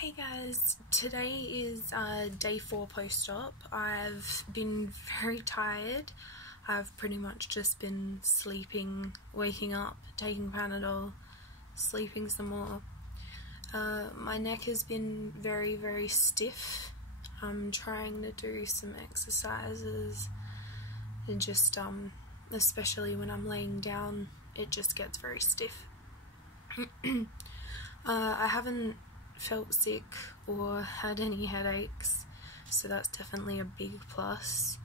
Hey guys, today is day 4 post-op. I've been very tired. I've pretty much just been sleeping, waking up, taking Panadol, sleeping some more. My neck has been very stiff. I'm trying to do some exercises and just especially when I'm laying down, it just gets very stiff. I haven't felt sick or had any headaches, so that's definitely a big plus.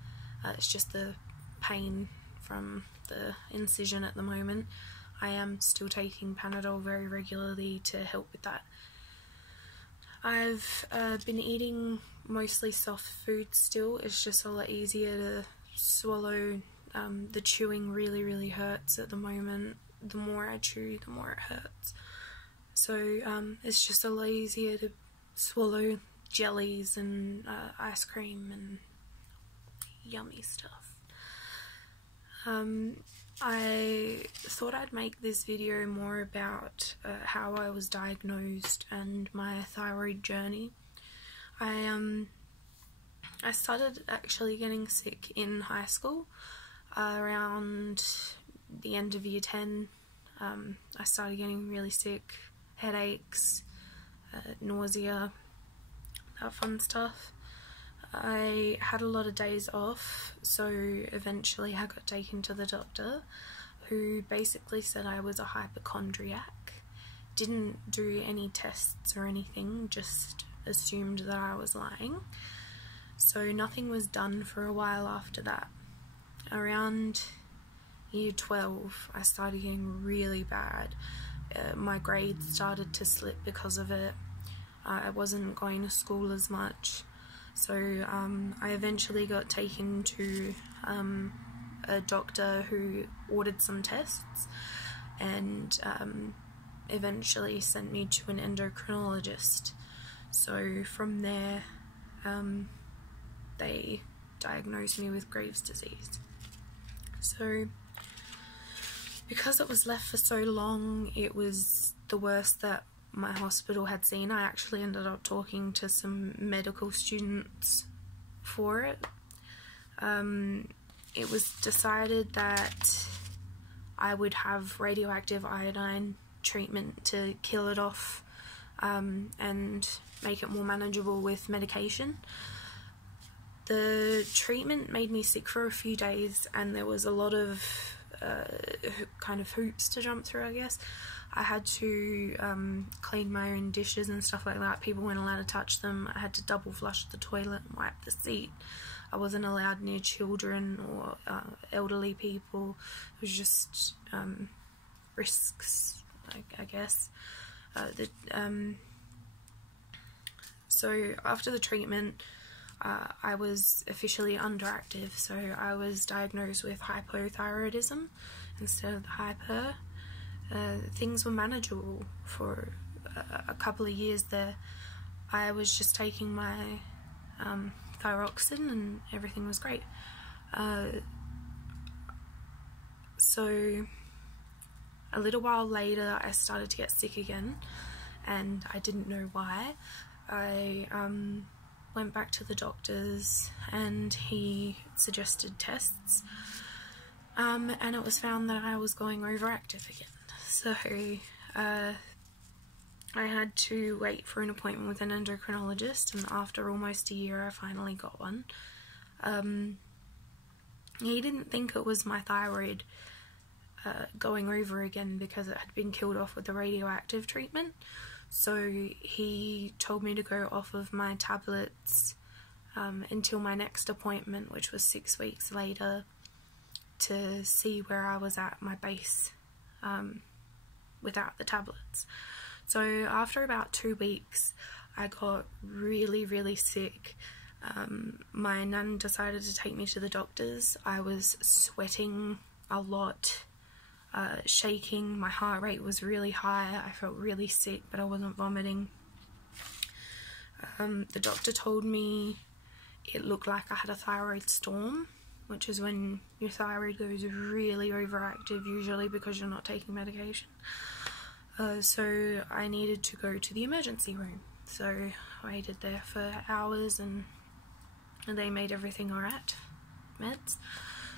It's just the pain from the incision at the moment. I am still taking Panadol very regularly to help with that. I've been eating mostly soft food still. It's just a lot easier to swallow. The chewing really hurts at the moment. The more I chew, the more it hurts. So it's just a lot easier to swallow jellies and ice cream and yummy stuff. I thought I'd make this video more about how I was diagnosed and my thyroid journey. I started actually getting sick in high school around the end of year 10. I started getting really sick. Headaches, nausea, that fun stuff. I had a lot of days off, so eventually I got taken to the doctor, who basically said I was a hypochondriac. Didn't do any tests or anything, just assumed that I was lying. So nothing was done for a while after that. Around year 12, I started getting really bad. My grades started to slip because of it. I wasn't going to school as much, so I eventually got taken to a doctor who ordered some tests and eventually sent me to an endocrinologist. So from there they diagnosed me with Graves' disease. So because it was left for so long, it was the worst that my hospital had seen. I actually ended up talking to some medical students for it. It was decided that I would have radioactive iodine treatment to kill it off and make it more manageable with medication. The treatment made me sick for a few days, and there was a lot of kind of hoops to jump through, I guess. I had to clean my own dishes and stuff like that. People weren't allowed to touch them. I had to double flush the toilet and wipe the seat. I wasn't allowed near children or elderly people. It was just risks, I guess. So after the treatment, I was officially underactive, so I was diagnosed with hypothyroidism instead of the hyper. Things were manageable for a couple of years there. I was just taking my thyroxine and everything was great. So a little while later I started to get sick again, and I didn't know why. I went back to the doctors and he suggested tests, and it was found that I was going overactive again. So I had to wait for an appointment with an endocrinologist, and after almost a year I finally got one. He didn't think it was my thyroid going over again because it had been killed off with the radioactive treatment. So he told me to go off of my tablets until my next appointment, which was 6 weeks later, to see where I was at my base without the tablets. So after about 2 weeks, I got really sick. My nan decided to take me to the doctors. I was sweating a lot. Shaking, my heart rate was really high, I felt really sick, but I wasn't vomiting. The doctor told me it looked like I had a thyroid storm, which is when your thyroid goes really overactive, usually because you're not taking medication. So I needed to go to the emergency room. So I waited there for hours and they made everything alright, meds.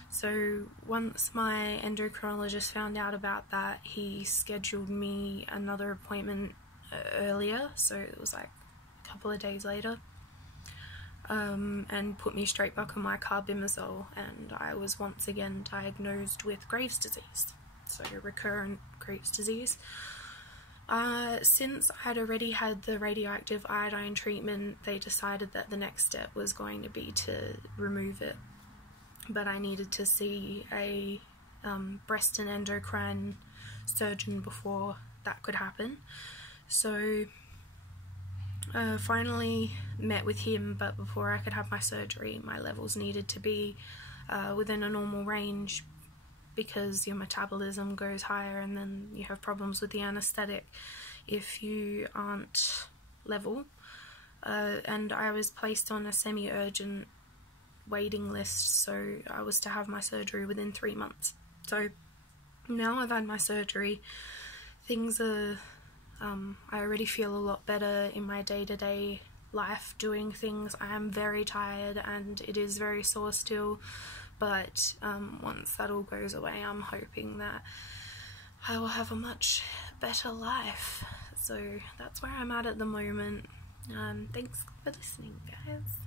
So once my endocrinologist found out about that, he scheduled me another appointment earlier, so it was like a couple of days later, and put me straight back on my carbimazole, and I was once again diagnosed with Graves' disease, so recurrent Graves' disease. Since I had already had the radioactive iodine treatment, they decided that the next step was going to be to remove it, but I needed to see a breast and endocrine surgeon before that could happen. So finally met with him, but before I could have my surgery, my levels needed to be within a normal range, because your metabolism goes higher and then you have problems with the anesthetic if you aren't level. And I was placed on a semi-urgent waiting list, so I was to have my surgery within 3 months. So now I've had my surgery, things are, I already feel a lot better in my day-to-day life doing things. I am very tired and it is very sore still, but once that all goes away, I'm hoping that I will have a much better life. So that's where I'm at the moment. Thanks for listening, guys.